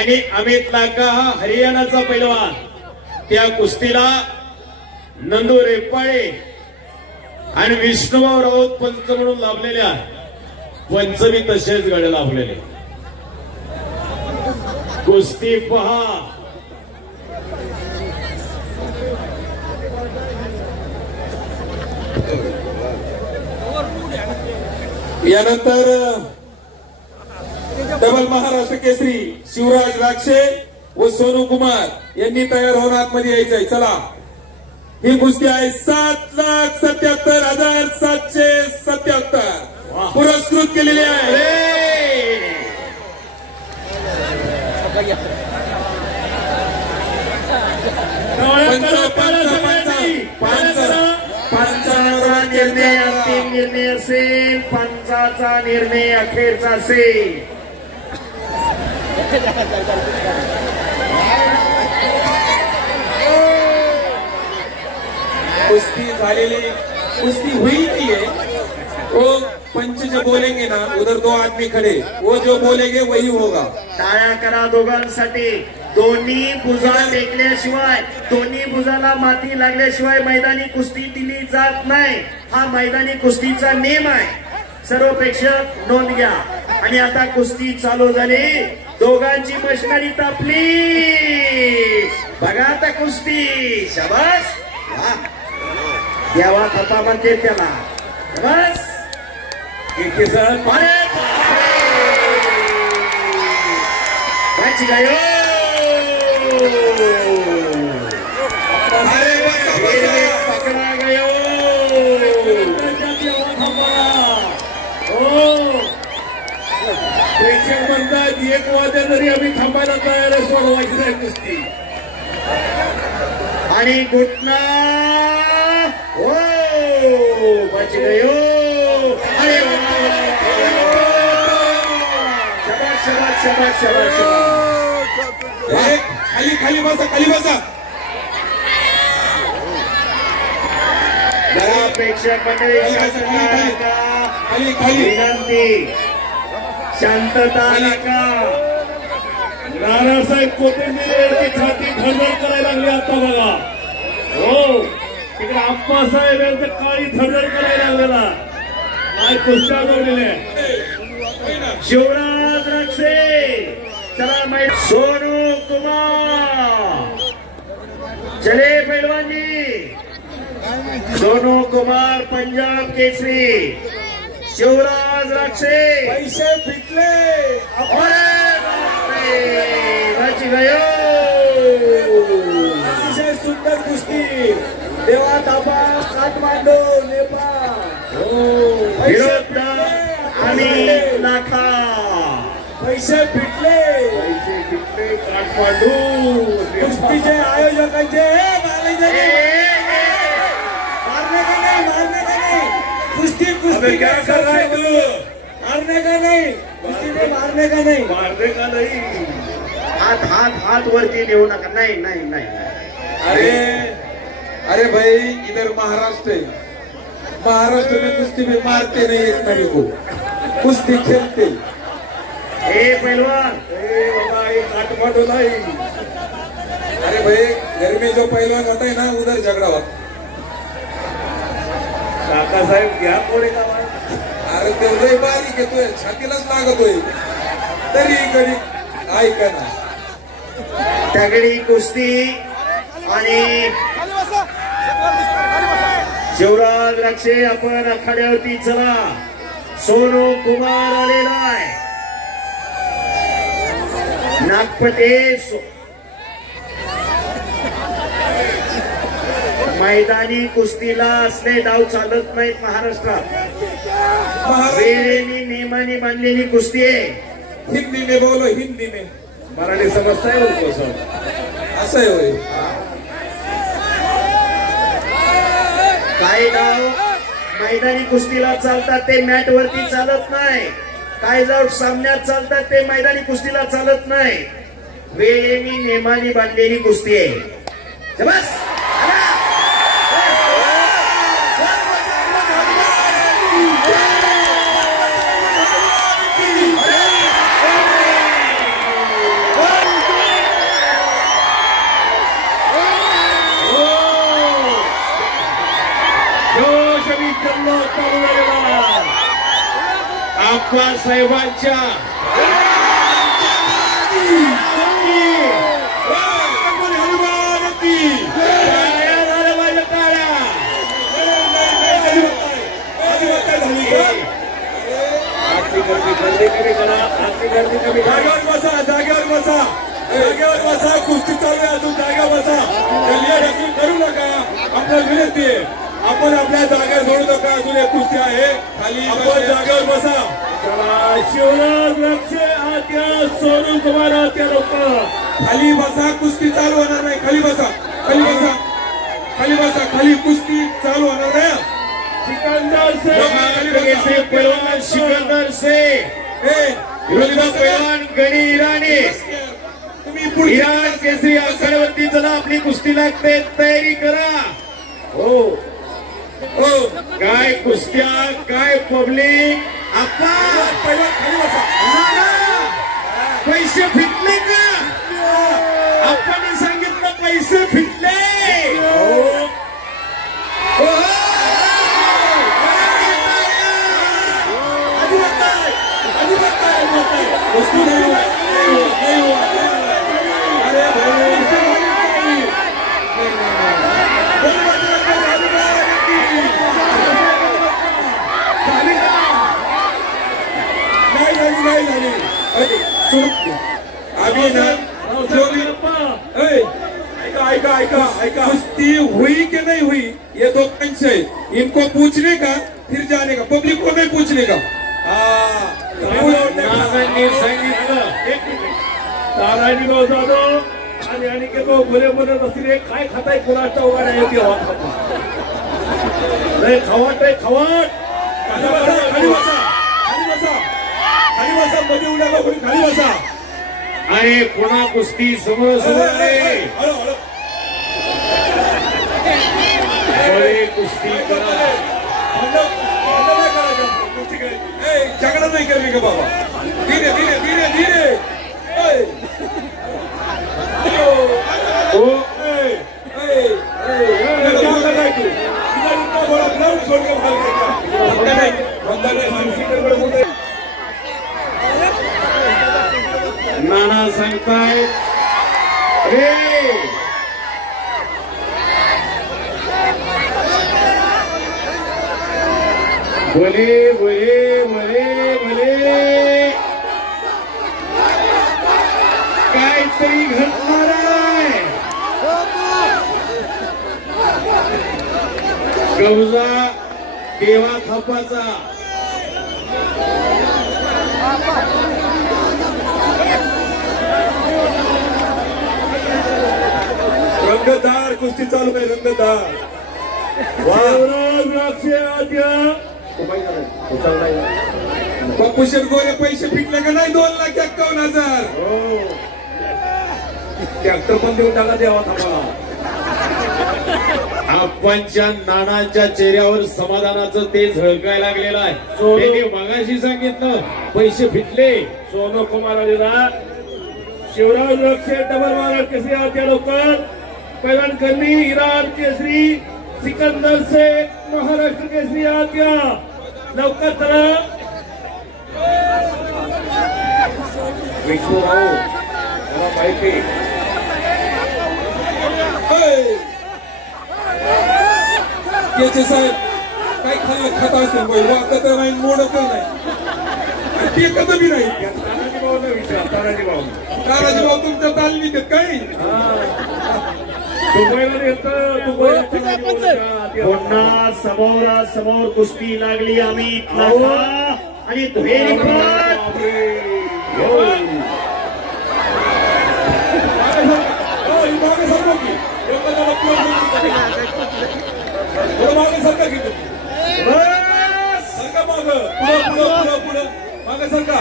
आणि अमित लाका हा हरियाणाचा पैलवान. त्या कुस्तीला नंदू रेपाळे आणि विष्णुभाऊ राऊत पंच म्हणून लाभलेल्या पंचमी तसेच गडे लाभलेले. कुस्ती पहा. यानंतर डबल महाराष्ट्र केसरी शिवराज राक्षे व सोनू कुमार यांनी तयार होऊन आतमध्ये यायचंय. चला, ही कुस्ती आहे 7,77,777 पुरस्कृत केलेली आहे. पंचाचा निर्णय अंतिम निर्णय असेल. पंचाचा निर्णय अखेरचा असेल. कुस्ती झालेली कुस्ती हुई थी है. वो पंच जो बोलेंगे ना उधर दो आदमी खड़े, वो जो बोलेंगे वही होगा. टाळ्या करा दोघांसाठी. दोन्ही भुजा टेकल्याशिवाय, दोन्ही भुजाला माती लागल्याशिवाय मैदानी कुस्ती दिली जात नाही. हा मैदानी कुस्तीचा नियम आहे. सर्व प्रेक्षक नोंद घ्या. आणि आता कुस्ती चालू झाली. दोघांची मशनरी तापली. बघा आता कुस्ती. शाबास. देवा खाता म्हणते त्याला. शाबास. गायो पकडा गयो. प्रेक्षक म्हणतात 1 वाजे जरी आम्ही थांबायला तयार आहे. सोडवायची नाही कुस्ती. आणि घुटना हो बच गयो. अरे शाबास शाबास शाबास शाबास शाबास. खाली खाली बसा, खाली बसा. जरा प्रेक्षक मंडळी खाली खाली विनंती. शांतता नका. नानासाहेब कोथिंबीरवरती छाती धडधड करायला लागली आता बघा. हो, तिकडे आप्पासाहेब यांचं काळी धडधड करायला लागलेला. काय कुस्त्या जोडलेल्या. शिवराज राक्षे. चला मै सोनू कुमार. चले पहलवान जी. सोनू कुमार पंजाब केसरी. शिवराज राक्षे. पैसे फिटले. बच गयो. अतिशय सुंदर कुस्ती. देवा ताबा काठमांडू नेपाळ. विरोध अमित लाखा. पैसे फिटले. पैसे फिटले. काठमांडू. कुस्तीचे आयोजकांचे मारने का नहीं, मारने का नहीं. कुस्ती कुस्ती क्या कर रहा है तू. मारने का नहीं. कुस्ती में मारने का नहीं. मारने का नहीं. हाथ हाथ हाथ वरती देऊ नका. नाही नाही नाही. अरे अरे भाई, इधर महाराष्ट्र है. महाराष्ट्र में कुश्ती में मारते नहीं एक नबी को, कुश्ती खेलते. पहलवान काठमांडू नहीं. अरे भाई, घर में जो पहलवान होता है ना उधर झगड़ा होता. काका साहेब घ्या कोणी का. अरे ते लय बारीक येतोय, छातीलाच लागतोय तरी कधी ऐका ना. तगडी कुस्ती. आणि शिवराज राक्षे आपण आखाड्यावरती. चला, सोनू कुमार आलेला आहे. नागपटे. मैदानी कुस्तीला असले डाव चालत नाहीत महाराष्ट्रात. वेळेने नियमाने बांधलेली कुस्ती आहे. हिंदी में बोलो, हिंदी में. मराठी समजताय बोलतो सर. असं आहे होय. काही डाव मैदानी कुस्तीला चालतात ते मॅट वरती चालत नाही. काही डाव सामन्यात चालतात ते मैदानी कुस्तीला चालत नाही. वेळेने नियमाने बांधलेली कुस्ती आहे. बस. आप्पासाहेबांच्या जागेवर बसा जागेवर बसा जागेवर बसा कुस्ती चालू आहे अजून जागा बसा ढकलून करू नका आपल्याला विनंती आहे आपण आपल्या जागा सोडू नका अजून एक कुस्ती आहे खाली आपण जागेवर बसा शिवराज लक्ष आत्या सोनू कुमार आत्या लोक खाली बसा कुस्ती चालू होणार नाही खाली बसा खाली बसा खाली बसा खाली कुस्ती चालू होणार नाही सिकंदर से पहलवान सिकंदर से विरोधी पहलवान गणी ईरानी तुम्ही ईरान केसरी आखाड्यावरती चला आपली कुस्ती लागते तयारी करा हो हो काय कुस्त्या काय पब्लिक आप्पा खाली बसा पैसे फिटले का आपण सांगितलं पैसे फिटले ऐका ऐका ऐका कुस्ती हुई कि नहीं हुई ये दो पंच है इनको पूछने का फिर जाने का पब्लिक को नहीं पूछने का सांगितलं ताराजीभाऊ जाधव आणि अनिकेत बोले बोलत असतील काय खाताय कुणाचा उभा नाही खवाट आहे खवाट खाली बसा खाली बसा खाली बसा मध्ये उड्या बघून खाली बसा अरे पुन्हा कुस्ती समोर समोर कुस्ती करा झगड़ा नहीं करने का बाबा धीरे धीरे धीरे धीरे नाना सांगताय रे बोले बोले बोले बोले काहीतरी घडणार आहे कवजा देवा थापाचा रंगतदार कुस्ती चालू आहे रंगतदार बापू शेटगोरे पैसे फिटले का नाही 2,51,000 ट्रॅक्टर पण देऊन टाका देवा थांबा आपणच्या नानांच्या चेहऱ्यावर समाधानाचं ते झळकायला लागलेलं आहे त्यांनी मगाशी सांगितलं पैसे फिटले सोनू कुमार अलीला शिवराज लक्ष डबल महाराज केसरी आत्या लवकर पैलवान कर्मी ईरान केसरी सिकंदर से महाराष्ट्र केसरी आत्या लवकर चला विष्णुराव मला माहिती केचे साहेब काय खाल्लं खाता असेल वाटत नाही मोडत नाही ते कधी बी नाही ताराजी भाऊ तुमच्या तालमीत काही पुन्हा समोरासमोर कुस्ती लागली आम्ही आणि दुहेरी मागे सरका घेतो सरका माग पुढं पुढं मागे सरका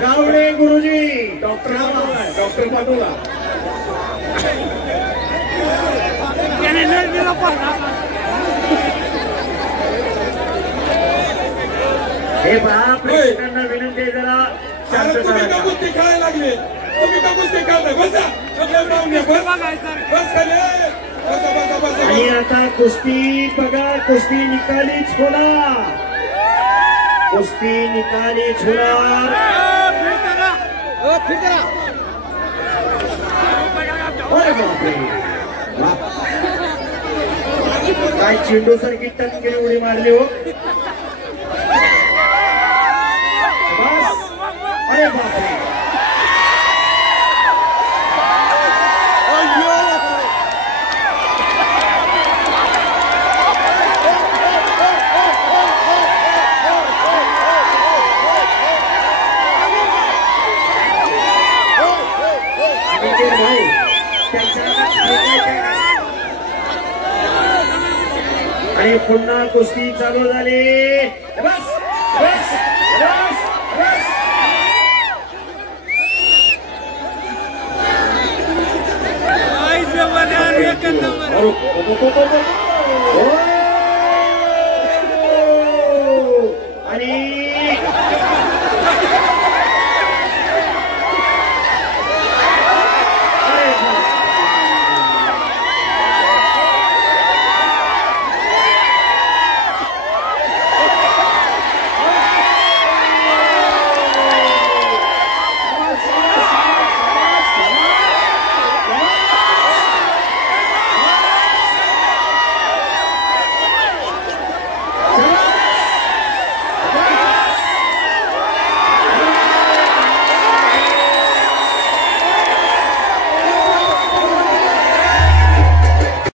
गावडे डॉक्टर पाठवला हे पहा प्रेक्षकांना विनंती आहे जरा तुम्ही शांतता का कुस्ती खेळायला लागले तुम्ही का कुस्ती खेळताय बसा सगळं राहून घ्या बस खाली बसा आणि आता कुस्ती बघा कुस्ती निकालीच होणार कुस्ती निकालीच होणार अरे बापरे वा. काय चेंडू सारखी टन उडी मारली हो बस अरे बापरे आणि पुन्हा कुस्ती चालू झाली बस बस बस बस